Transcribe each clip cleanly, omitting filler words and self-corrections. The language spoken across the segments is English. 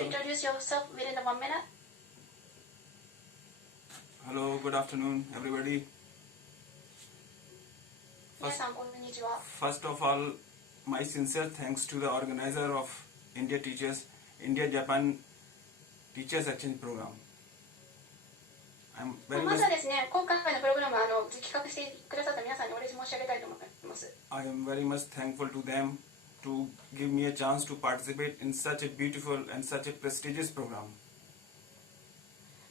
introduce yourself within the 1 minute? Hello, good afternoon, everybody. 皆さんこんにちは。 First of all, my sincere thanks to the organizer of India-Japan Teachers Exchange Program. まずはですね、今回のプログラム企画してくださった皆さんにお礼申し上げたいと思います。I am very much thankful to them to give me a chance to participate in such a beautiful and such a prestigious program.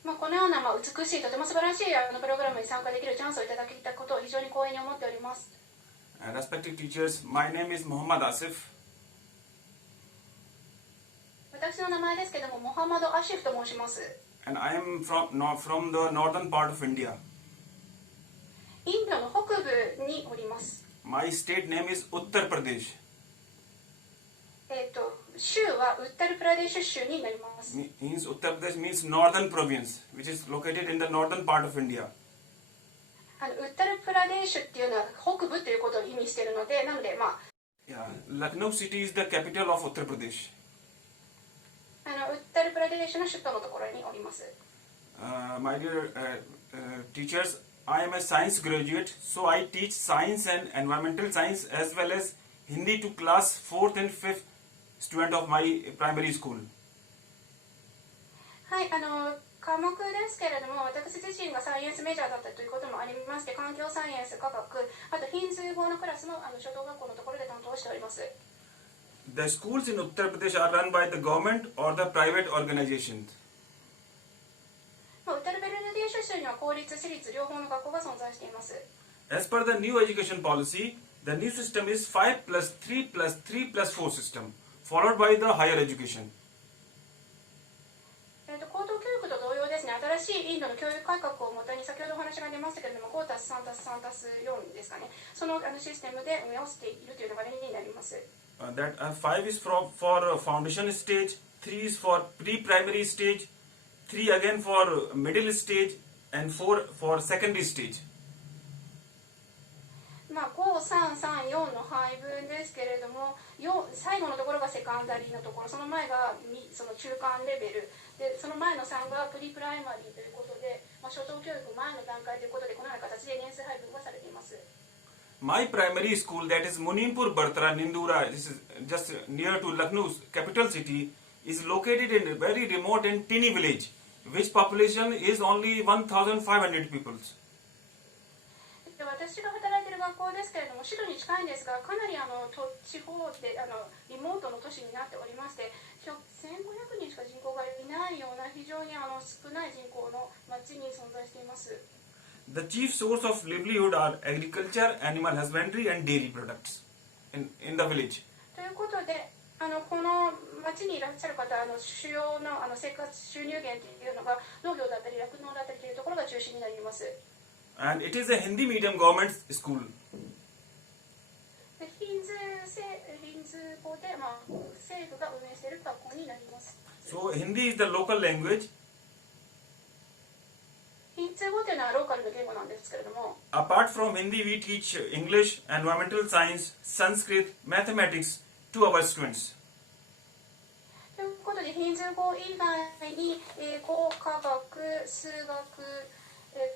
このような美しい、とても素晴らしいプログラムに参加できるチャンスをいただけたことを非常に光栄に思っております。Respected teachers, my name is Muhammad Asif. 私の名前ですけれども、モハマド・アシフと申します。And I am from the northern part of India. インドの北部におります。My state name is Uttar Pradesh. 州はウッタルプラデーシュ州になります。Uttar Pradesh means northern province, which is located in the northern part of India. ウッタルプラデーシュっていうのは北部ということを意味しているので、なのでLucknow city is the capital of Uttar Pradesh. ウッタルプラデーシュの首都のところにおります。My dear teachers, I am a science graduate, so I teach science and environmental science as well as Hindi to class 4th and 5th student of my primary school. はい、科目ですけれども、私自身がサイエンスメジャーだったということもありまして、環境サイエンス、科学、あとヒンズー語のクラスも初等学校のところで担当しております。The schools in Uttar Pradesh are run by the government or the private organizations. ウッタルプラデーシュ州には公立、私立両方の学校が存在しています。As per the new education policy, the new system is 5 plus 3 plus 3 plus 4 system, followed by the higher education. 高等教育と同様ですね、新しいインドの教育改革をもとに、先ほどお話が出ましたけれども、5たす3たす3たす4ですかね、そのシステムで運用しているという流れになります。5 is for foundation stage, 3 is for pre-primary stage, 3 again for middle stage, and 4 for secondary stage. 5、3、3、4の配分ですけれども、最後のところがセカンダリーのところ、その前がその中間レベルで、その前の3がプリプライマリーということで、初等教育前の段階ということで、このような形で年数配分がされています。My primary school, that is Munimpur Bartara Nindura, this is just near to Lucknow's capital city, is located in a very remote and teeny village, which population is only 1,500 people. 私が働いている学校ですけれども、首都に近いんですが、かなり地方でリモートの都市になっておりまして、1500人しか人口がいないような非常に少ない人口の町に存在しています。The chief source of livelihood are agriculture, animal husbandry, and dairy products in the village. ということで、この町にいらっしゃる方、主要の生活収入源というのが農業だったり酪農だったりというところが中心になります。And it is a Hindi medium government school. ヒンズー語で、政府が運営している学校になります。So Hindi is the local language. ヒンズー語というのはローカルの言語なんですけれども、 Apart from Hindi, we teach English, environmental science, Sanskrit, mathematics to our students. ということで、ヒンズー語以外に英語、科学、数学、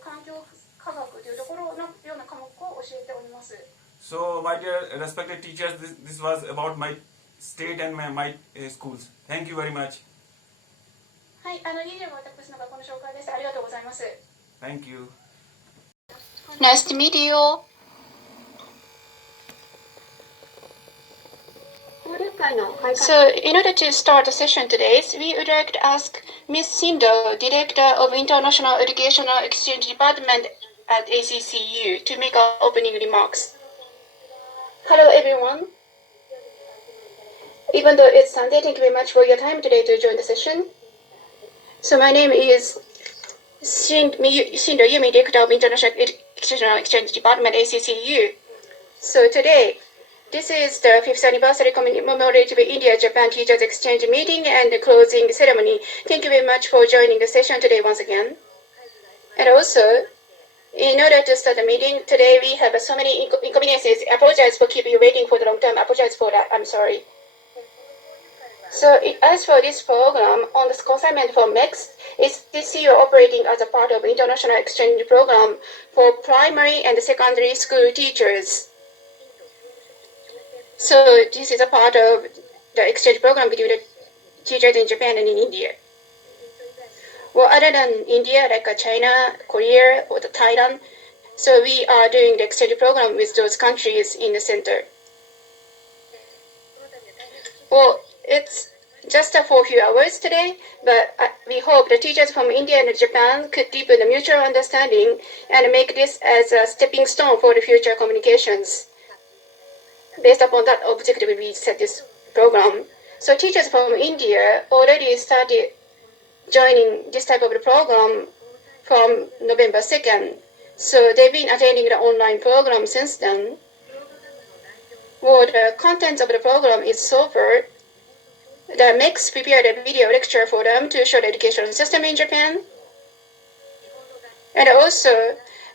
環境科学というところのような科目を教えております。So, my dear respected teachers, this was about my state and my schools. Thank you very much. はい、以上が私の学校の紹介です。ありがとうございます。Thank you. Nice to meet you. So, in order to start the session today, we would like to ask Ms. Sindo, Director of International Educational Exchange Department at ACCU, to make our opening remarks. Hello, everyone. Even though it's Sunday, thank you very much for your time today to join the session. So, my name is Shindo Yumi, Director of International Educational Exchange Department, ACCU. So, today, this is the 5th anniversary commemorative India-Japan Teachers Exchange meeting and the closing ceremony. Thank you very much for joining the session today once again. And also, in order to start the meeting, today we have so many inconveniences. I apologize for keeping you waiting for the long time. I apologize for that. I'm sorry. So as for this program, on the consignment from MEX, is this year operating as a part of international exchange program for primary and secondary school teachers. So this is a part of the exchange program between the teachers in Japan and in India. Well, other than India, like China, Korea, or Thailand, so we are doing the exchange program with those countries in the center. Well, it's just for a few hours today, but we hope the teachers from India and Japan could deepen the mutual understanding and make this as a stepping stone for the future communications. Based upon that objective, we set this program. So teachers from India already started joining this type of the program from November 2nd. So they've been attending the online program since then. Well, the content of the program is so far that MEX prepared a video lecture for them to show the education system in Japan. And also,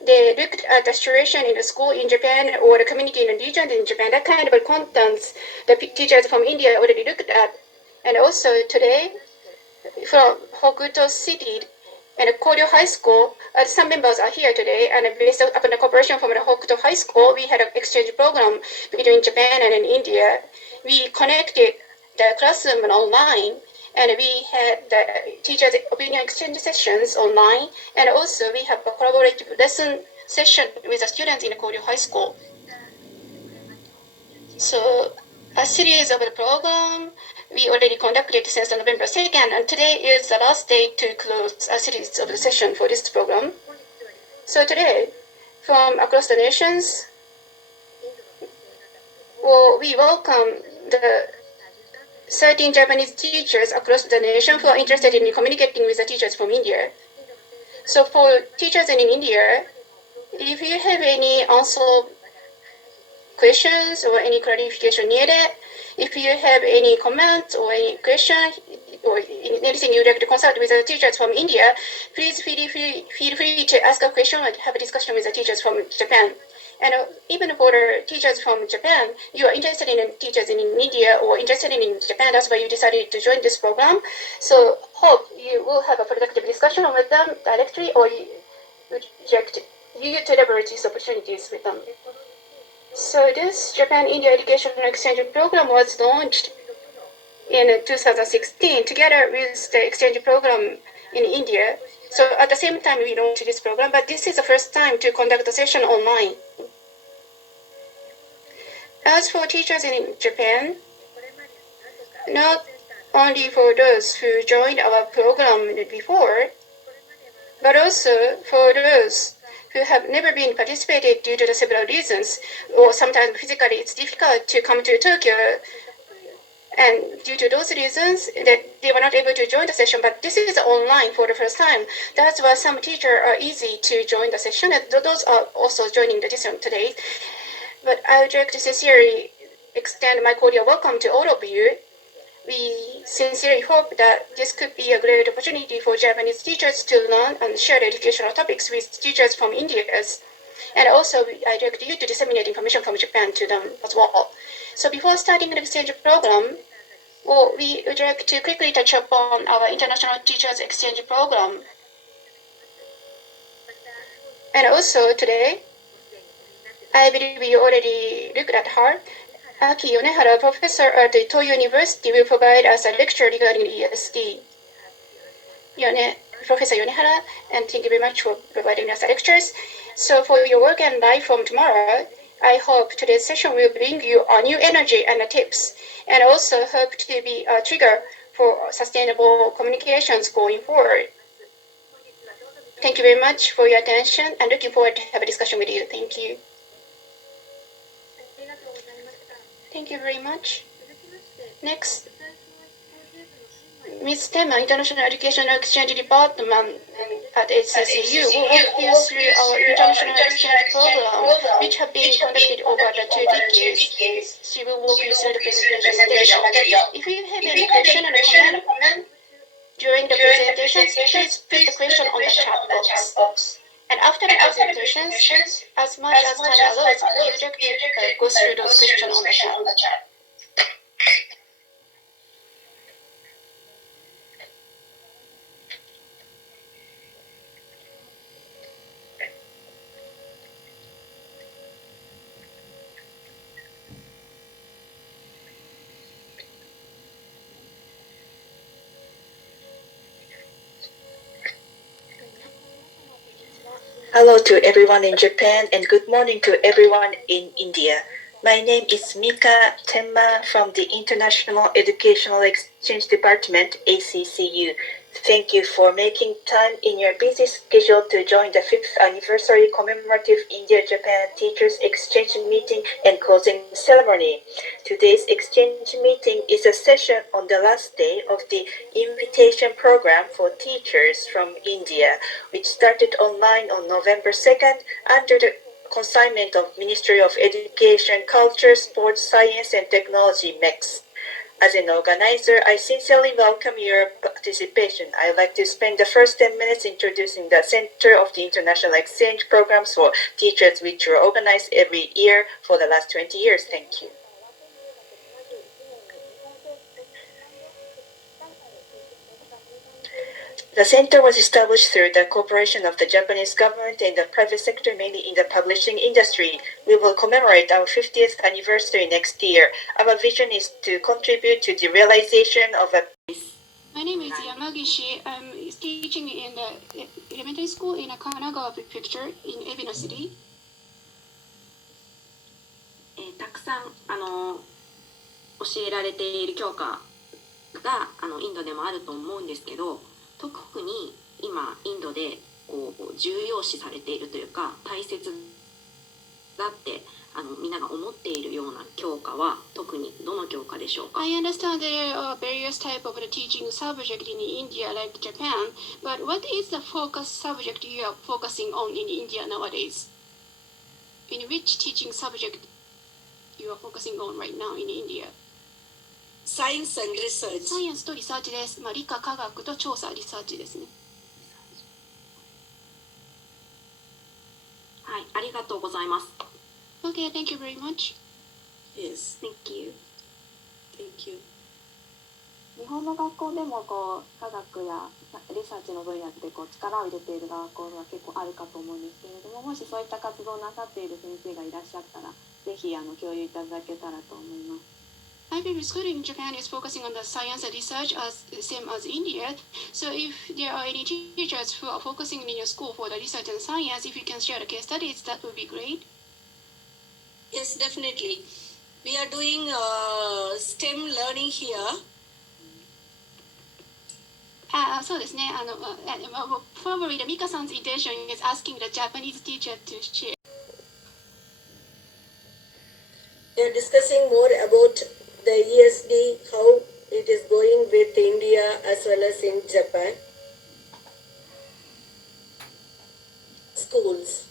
they looked at the situation in the school in Japan or the community in the region in Japan, that kind of contents the teachers from India already looked at. And also today, from Hokuto City and Koryo High School, some members are here today, and based upon the cooperation from the Hokuto High School, we had an exchange program between Japan and India. We connected the classroom online, and we had the teachers' opinion exchange sessions online, and also we have a collaborative lesson session with the students in Koryo High School. So a series of the program we already conducted since November 2nd, and today is the last day to close a series of the session for this program. So today, from across the nations, we welcome the 13 Japanese teachers across the nation who are interested in communicating with the teachers from India. So for teachers in India, if you have any unsolved questions or any clarification needed, if you have any comments or any question or anything you'd like to consult with the teachers from India, please feel free to ask a question and have a discussion with the teachers from Japan. And even for the teachers from Japan, you are interested in teachers in India or interested in Japan, that's why you decided to join this program. So hope you will have a productive discussion with them directly, or you would like you to leverage these opportunities with them. So this Japan-India Educational Exchange Program was launched in 2016 together with the exchange program in India. So at the same time we launched this program, but this is the first time to conduct a session online. As for teachers in Japan, not only for those who joined our program before, but also for those who have never been participated due to the several reasons, or sometimes physically it's difficult to come to Tokyo, and due to those reasons that they were not able to join the session, but this is online for the first time. That's why some teachers are easy to join the session, and those are also joining the session today. But I would like to sincerely extend my cordial welcome to all of you. We sincerely hope that this could be a great opportunity for Japanese teachers to learn and share educational topics with teachers from India. And also, I'd like you to disseminate information from Japan to them as well. So before starting the exchange program, we would like to quickly touch upon our International Teachers Exchange Program. And also today, I believe you already looked at her. Aki Yonehara, professor at the Toyo University, will provide us a lecture regarding ESD. Professor Yonehara, and thank you very much for providing us the lectures. So for your work and life from tomorrow, I hope today's session will bring you a new energy and tips, and also hope to be a trigger for sustainable communications going forward. Thank you very much for your attention, and looking forward to have a discussion with you. Thank you. Thank you very much. Next, Ms. Tema, International Educational Exchange Department at HCCU, will walk you through our International Exchange Program, which have been conducted over the 2 decades. She will walk you through the presentation material. If you have any question or comment during the presentations, please put the question on the chat box. And after the presentations, as much as time allows, we would like to go through those questions on the chat. Hello to everyone in Japan and good morning to everyone in India. My name is Mika Tenma from the International Educational Exchange Department, ACCU. Thank you for making time in your busy schedule to join the 5th anniversary commemorative India-Japan Teachers Exchange meeting and closing ceremony. Today's exchange meeting is a session on the last day of the invitation program for teachers from India, which started online on November 2nd under the consignment of Ministry of Education, Culture, Sports, Science and Technology (MEX). As an organizer, I sincerely welcome your participation. I'd like to spend the first 10 minutes introducing the Center of the International Exchange Programs for Teachers, which were organized every year for the last 20 years. Thank you. The center was established through the cooperation of the Japanese government and the private sector, mainly in the publishing industry. We will commemorate our 50th anniversary next year. Our vision is to contribute to the realization of a My name is Yamagishi. I'm teaching in the elementary school in Kanagawa Prefecture in Ebino City. たくさん教えられている教科がインドでもあると思うんですけど、特に今インドでこう重要視されているというか大切だってみんなが思っているような教科は特にどの教科でしょうか？ I understand there are various types of the teaching subject in India like Japan, but what is the focus subject you are focusing on in India nowadays? In which teaching subject you are focusing on right now in India? Science and Research。サイエンスとリサーチです。理科科学と調査リサーチですね。はい、ありがとうございます。Okay, thank you very much. Yes, thank you. Thank you. 日本の学校でも科学やリサーチの分野で力を入れている学校が結構あるかと思うんですけれども、もしそういった活動をなさっている先生がいらっしゃったら、ぜひ共有いただけたらと思います。IB school in Japan is focusing on the science and research as same as India. So if there are any teachers who are focusing in your school for the research and science, if you can share the case studies, that would be great. Yes, definitely. We are doing STEM learning here. そうですね。Probably the Mika-san's intention is asking the Japanese teacher to share. We are discussing more about the ESD, how it is going with India as well as in Japan. Schools.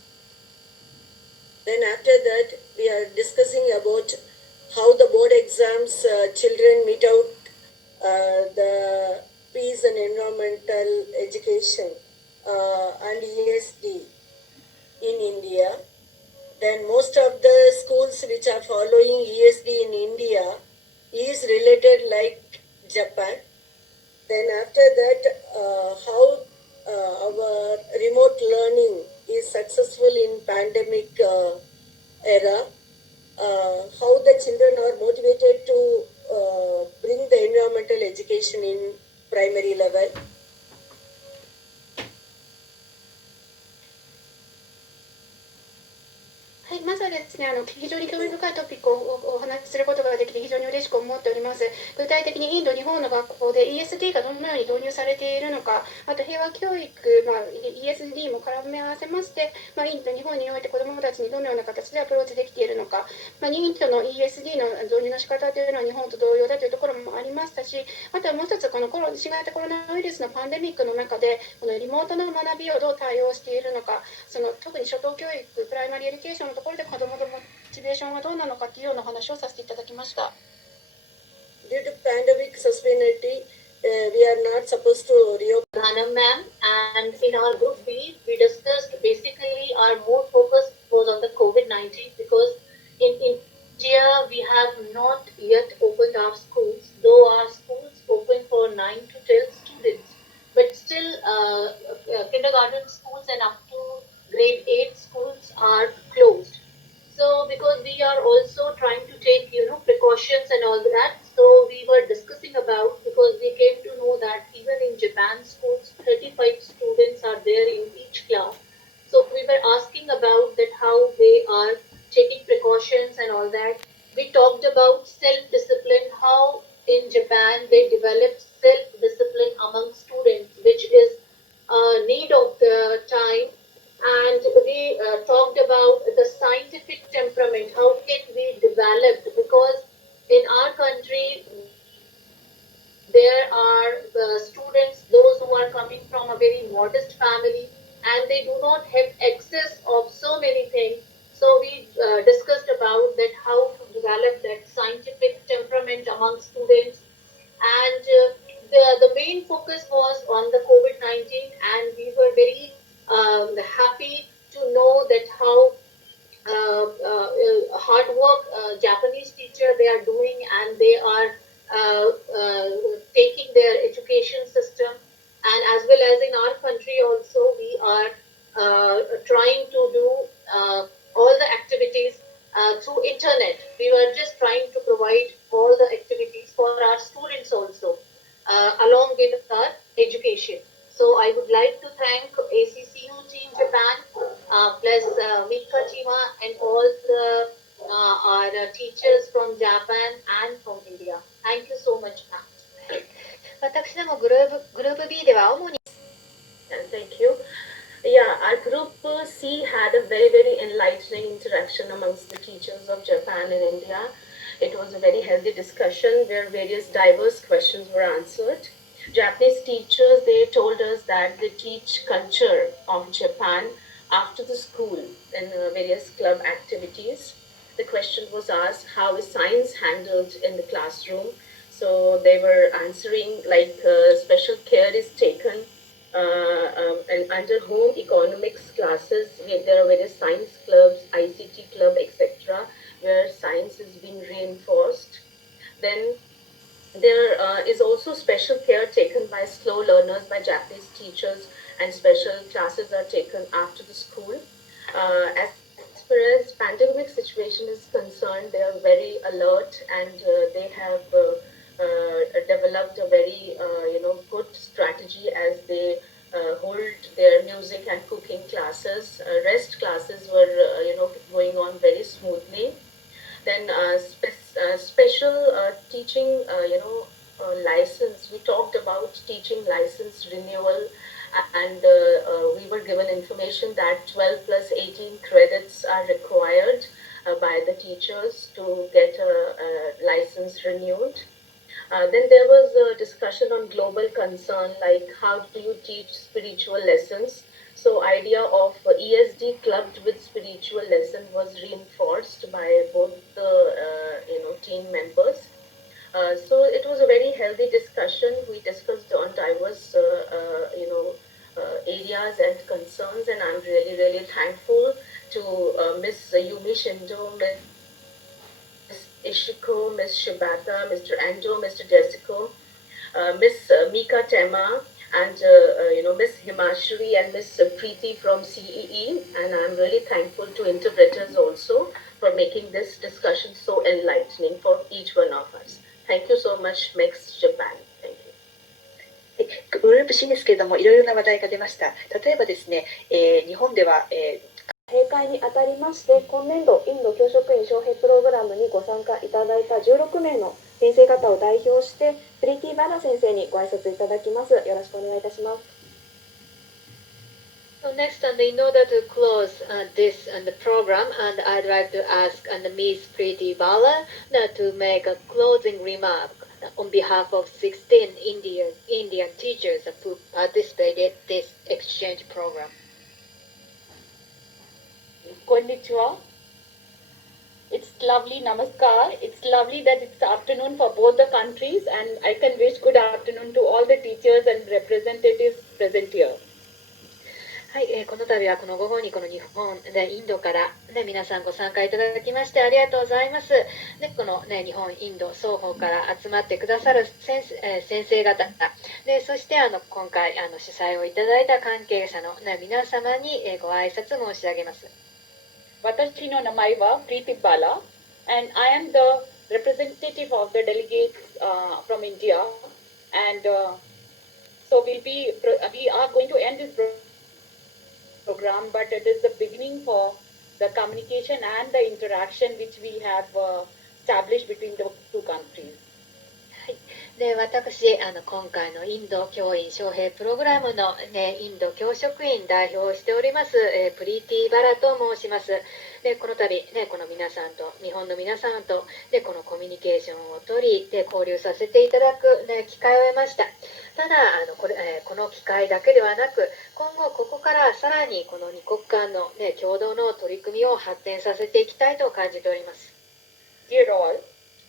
Then after that, we are discussing about how the board exams children meet out the peace and environmental education and ESD in India. Then most of the schools which are following ESD in India is related like Japan. Then after that, how our remote learning is successful in pandemic era, how the children are motivated to bring the environmental education in primary level.はい、まずはですね、非常に興味深いトピックをお話しすることができて非常に嬉しく思っております。具体的にインド、日本の学校で ESD がどのように導入されているのか、あと平和教育、ESD も絡め合わせまして、インド、日本において子どもたちにどのような形でアプローチできているのか、インドの ESD の導入の仕方というのは日本と同様だというところもありましたし、あとはもう一つ、新型コロナウイルスのパンデミックの中で、このリモートの学びをどう対応しているのか、特に初等教育、プライマリーエデュケーションのところで子どものモチベーションがどうなのかというような話をさせていただきました。Due to pandemic sustainability, we are not supposed to reopen. Hanam ma'am, and in our group B, we discussed basically our more focus was on the COVID-19 because in India we have not yet opened our schools, though our schools open for 9 to 12 students, but still kindergarten schools and up to grade 8 schools are closed. So because we are also trying to take precautions and all that, so we were discussing about, because we came to know that even in Japan schools 35 students are there in each class, so we were precautions and all that. We talked about self-discipline, how in Japan they developed self-discipline among students, which is a need of the time. And we talked about the scientific temperament, how can we develop, because in our country there are the students, those who are coming from a very modest family, and they do not have access of so many things. So we discussed about that, how to develop that scientific temperament among students. And the main focus was on the COVID-19, and we were very happy to know that how hard work Japanese teacher they are doing, and they are taking their education system. And as well as in our country also, we are trying to do all the activities through internet. We were just trying to provide all the activities for our students also, along with our education. So I would like to thank ACCU team Japan, plus Mika Chima and all the our teachers from Japan and from India. Thank you so much, ma'am. 私どもグループ B では主に And thank you. Yeah, our group C had a very enlightening interaction amongst the teachers of Japan and India. It was a very healthy discussion where various diverse questions were answered. Japanese teachers, they told us that they teach culture of Japan after the school in various club activities. The question was asked, how is science handled in the classroom? So they were answering like special care is taken and under home economics classes, there are various science clubs, ICT club, etc., where science is being reinforced. Then there is also special care taken by slow learners by Japanese teachers, and special classes are taken after the school. As far as pandemic situation is concerned, they are very alert, and they have developed a very good strategy as they hold their music and cooking classes. Rest classes were going on very smoothly. Then special teaching license. We talked about teaching license renewal, and we were given information that 12 plus 18 credits are required by the teachers to get a license renewed. Then there was a discussion on global concern, like how do you teach spiritual lessons. So idea of ESD clubbed with spiritual lesson was reinforced by both the team members. So it was a very healthy discussion. We discussed on diverse areas and concerns, and I'm really thankful to Miss Yumi Shindo, Miss Ishiko, Miss Shibata, Mr. Ando, Mr. Jessico, Miss Mika Tema, and Miss Himashri and Miss Preeti from CEE. And I'm really thankful to interpreters also for making this discussion so enlightening for each one of us. Thank you so much, Mix Japan. Thank you. グループ C ですけれども、いろいろな話題が出ました。例えばですね、日本では、閉会にあたりまして、今年度インド教職員招聘プログラムにご参加いただいた16名の先生方を代表して、プリティバラ先生にご挨拶いただきます。よろしくお願いいたします。So next, and in order to close this the program, and I'd like to ask Ms. Preeti Bala to make a closing remark on behalf of 16 Indian teachers who participated in this exchange program. Konnichiwa. It's lovely, namaskar. It's lovely that it's afternoon for both the countries, and I can wish good afternoon to all the teachers and representatives present here. はい、この度はこの午後にこの日本でインドから、皆さんご参加いただきましてありがとうございます。でこの、日本インド双方から集まってくださる先生方で、そして今回主催をいただいた関係者の、皆様に、ご挨拶申し上げます。私の名前は Preeti Bala, and I am the representative of the delegates from India, and so we are going to end this program, but it is the beginning for the communication and the interaction which we have established between the two countries. で私今回のインド教員招聘プログラムの、インド教職員代表をしております、プリティバラと申します。でこの度、この皆さんと日本の皆さんとこのコミュニケーションを取り交流させていただく、機会を得ました。ただこの機会だけではなく今後ここからさらにこの二国間の、共同の取り組みを発展させていきたいと感じております。 Dear all,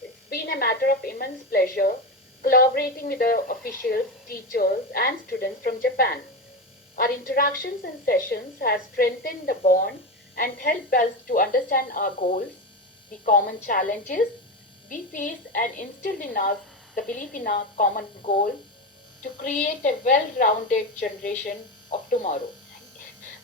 it's been a matter of immense pleasure collaborating with the officials, teachers, and students from Japan. Our interactions and sessions have strengthened the bond and helped us to understand our goals, the common challenges we face, and instilled in us the belief in our common goal to create a well-rounded generation of tomorrow.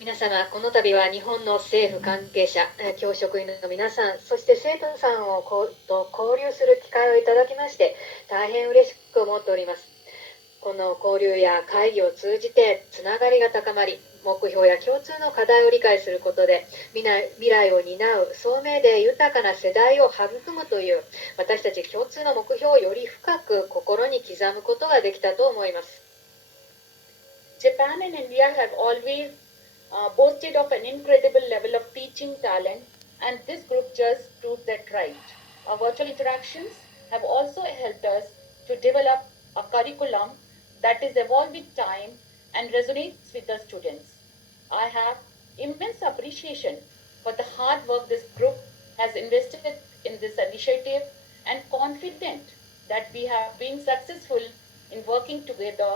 皆様、この度は日本の政府関係者、教職員の皆さん、そして生徒さんをと交流する機会をいただきまして、大変嬉しく思っております。この交流や会議を通じてつながりが高まり、目標や共通の課題を理解することで、未来を担う聡明で豊かな世代を育むという私たち共通の目標をより深く心に刻むことができたと思います。Japan and India have always boasted of an incredible level of teaching talent, and this group just proved that right. Our virtual interactions have also helped us to develop a curriculum that is evolved with time and resonates with the students. I have immense appreciation for the hard work this group has invested in this initiative and confident that we have been successful in working together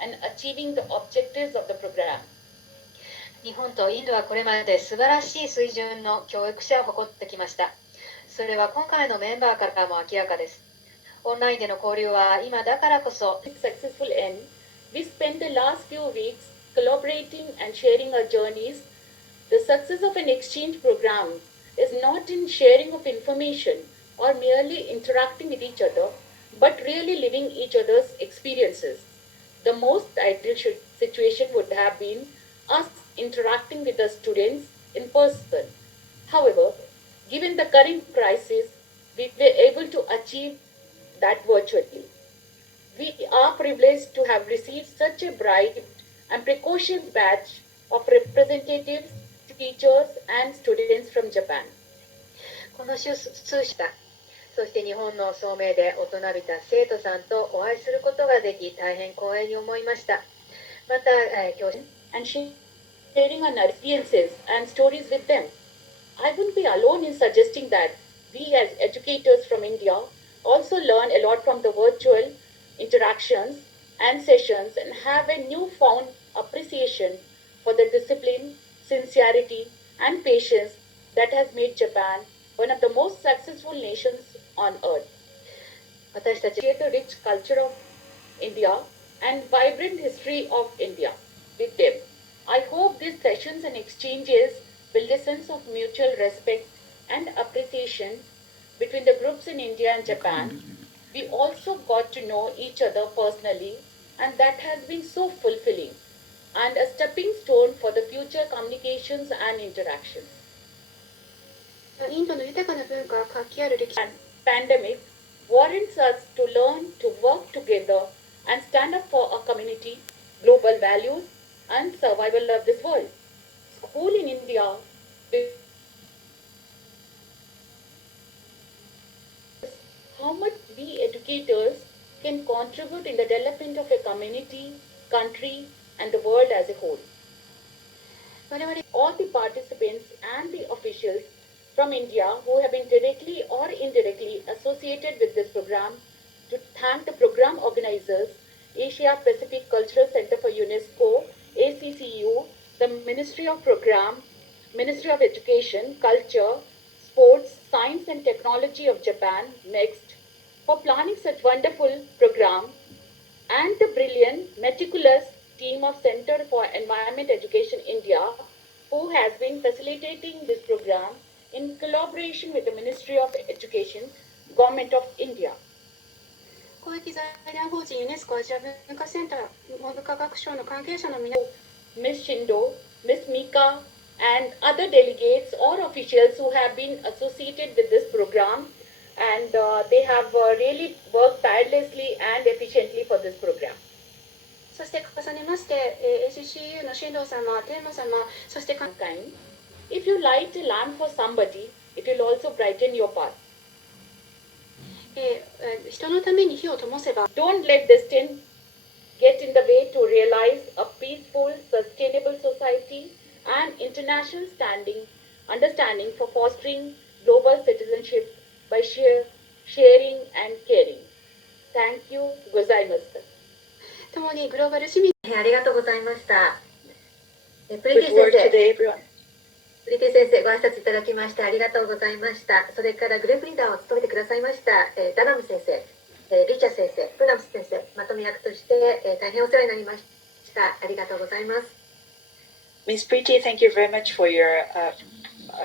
and achieving the objectives of the program. 日本とインドはこれまで素晴らしい水準の教育者を誇ってきました。それは今回のメンバーからも明らかです。オンラインでの交流は今だからこそ successful end, we spent the last few weeks collaborating and sharing our journeys. The success of an exchange program is not in sharing of information or merely interacting with each other, but really living each other's experiences. The most ideal situation would have been us interacting with the students in person. However, given the current crisis, we were able to achieve that virtually. We are privileged to have received such a bright and precocious batch of representatives, teachers, and students from Japan. この数社、そして日本の聡明で大人びた生徒さんとお会いすることができ、大変光栄に思いました。また、教師 and sharing our experiences and stories with them. I wouldn't be alone in suggesting that we as educators from India also learn a lot from the virtual interactions and sessions and have a newfound appreciation for the discipline, sincerity, and patience that has made Japan one of the most successful nations on earth. 私たち The rich culture of India and vibrant history of India with them. I hope these sessions and exchanges build a sense of mutual respect and appreciation between the groups in India and Japan. We also got to know each other personally, and that has been so fulfilling and a stepping stone for the future communications and interactions. インドの豊かな文化が活気ある歴史 And pandemic warrants us to learn to work together and stand up for our community, global values, and survival of this world. School in India how much we educators can contribute in the development of a community, country, and the world as a whole. All the participants and the officials from India who have been directly or indirectly associated with this program to thank the program organizers, Asia Pacific Cultural Center for UNESCO, ACCU, the Ministry of Program, Ministry of Education, Culture, Sports, Science and Technology of Japan, next, for planning such wonderful program, and the brilliant, meticulous team of Center for Environment Education India, who has been facilitating this program in collaboration with the Ministry of Education, Government of India. 公益財団法人ユネスコアジア文化センター文部科学省の関係者の皆 Ms. Shindo, Ms. Mika, and other delegates or officials who have been associated with this program, and they have really worked tirelessly and efficiently for this program. そして重ねまして、ACCU の進藤様、天馬様、そして If you light a lamp for somebody, it will also brighten your path. 人のために火を灯せば Don't let distance get in the way to realize a peaceful, sustainable society and international understanding for fostering global citizenship by sharing and caring. Thank you. ございました。共にグローバル市民ありがとうございました。プリ Good ティ work 先生、 today, everyone. プリティ先生、ご挨拶いただきましてありがとうございました。それからグループリーダーを務めてくださいました、ダナム先生、リチャ先生、プナムス先生、まとめ役として、大変お世話になりました。ありがとうございます。Ms. Preeti, thank you very much for your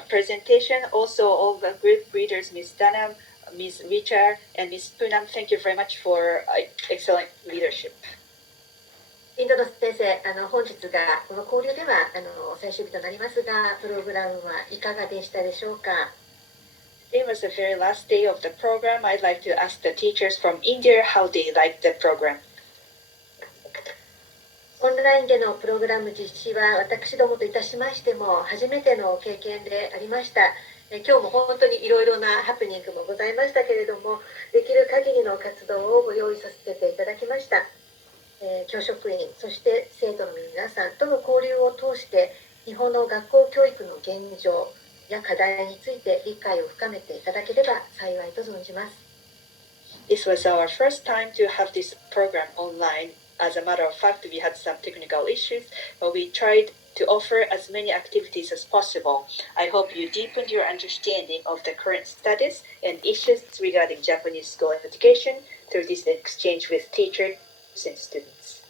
presentation. Also, all the group leaders, Ms. Danam, Ms. Richard, and Ms. Punam, thank you very much for excellent leadership. インドの先生、本日がこの交流では最終日となりますが、プログラムはいかがでしたでしょうか。It was the very last day of the program. I'd like to ask the teachers from India how they liked the program. オンラインでのプログラム実施は私どもといたしましても初めての経験でありました。今日も本当にいろいろなハプニングもございましたけれども、できる限りの活動をご用意させていただきました。教職員、そして生徒の皆さんとの交流を通して日本の学校教育の現状や課題について理解を深めていただければ幸いと存じます。This was our first time to have this program online. As a matter of fact, we had some technical issues, but we tried to offer as many activities as possible. I hope you deepened your understanding of the current status and issues regarding Japanese school education through this exchange with teachers and students.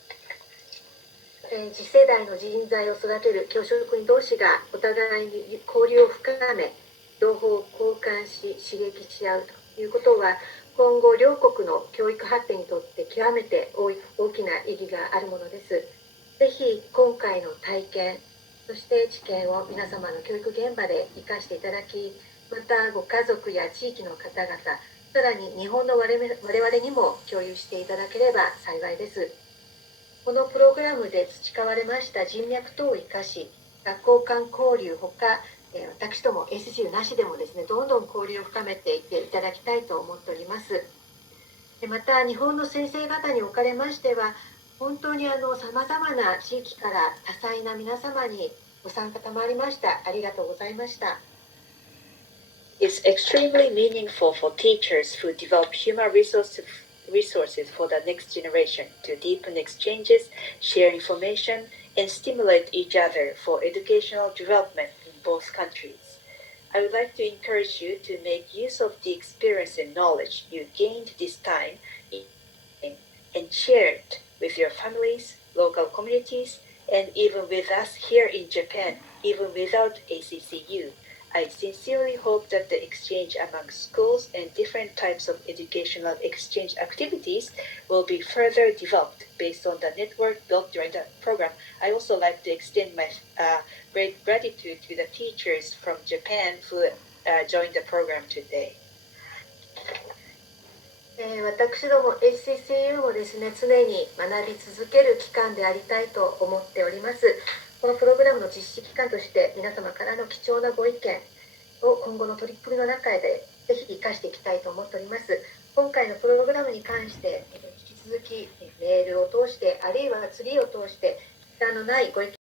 次世代の人材を育てる教職員同士がお互いに交流を深め、情報を交換し刺激し合うということは今後両国の教育発展にとって極めて大きな意義があるものです。ぜひ今回の体験、そして知見を皆様の教育現場で生かしていただき、またご家族や地域の方々、さらに日本の我々にも共有していただければ幸いです。このプログラムで培われました人脈等を生かし、学校間交流ほか、私ども SCU なしでもですね、どんどん交流を深めていっていただきたいと思っております。また日本の先生方におかれましては、本当にさまざまな地域から多彩な皆様にご参加賜りました。ありがとうございました。It's extremely meaningful for teachers who develop human resources for the next generation to deepen exchanges, share information, and stimulate each other for educational development in both countries. I would like to encourage you to make use of the experience and knowledge you gained this time and share it with your families, local communities, and even with us here in Japan, even without ACCU. I sincerely hope that the exchange among schools and different types of educational exchange activities will be further developed based on the network built during the program. I also like to extend my great gratitude to the teachers from Japan who joined the program today. 私ども ACCU もですね、常に学び続ける機関でありたいと思っております。このプログラムの実施期間として皆様からの貴重なご意見を今後の取り組みの中でぜひ生かしていきたいと思っております。今回のプログラムに関して引き続きメールを通してあるいはツリーを通して負担のないご意見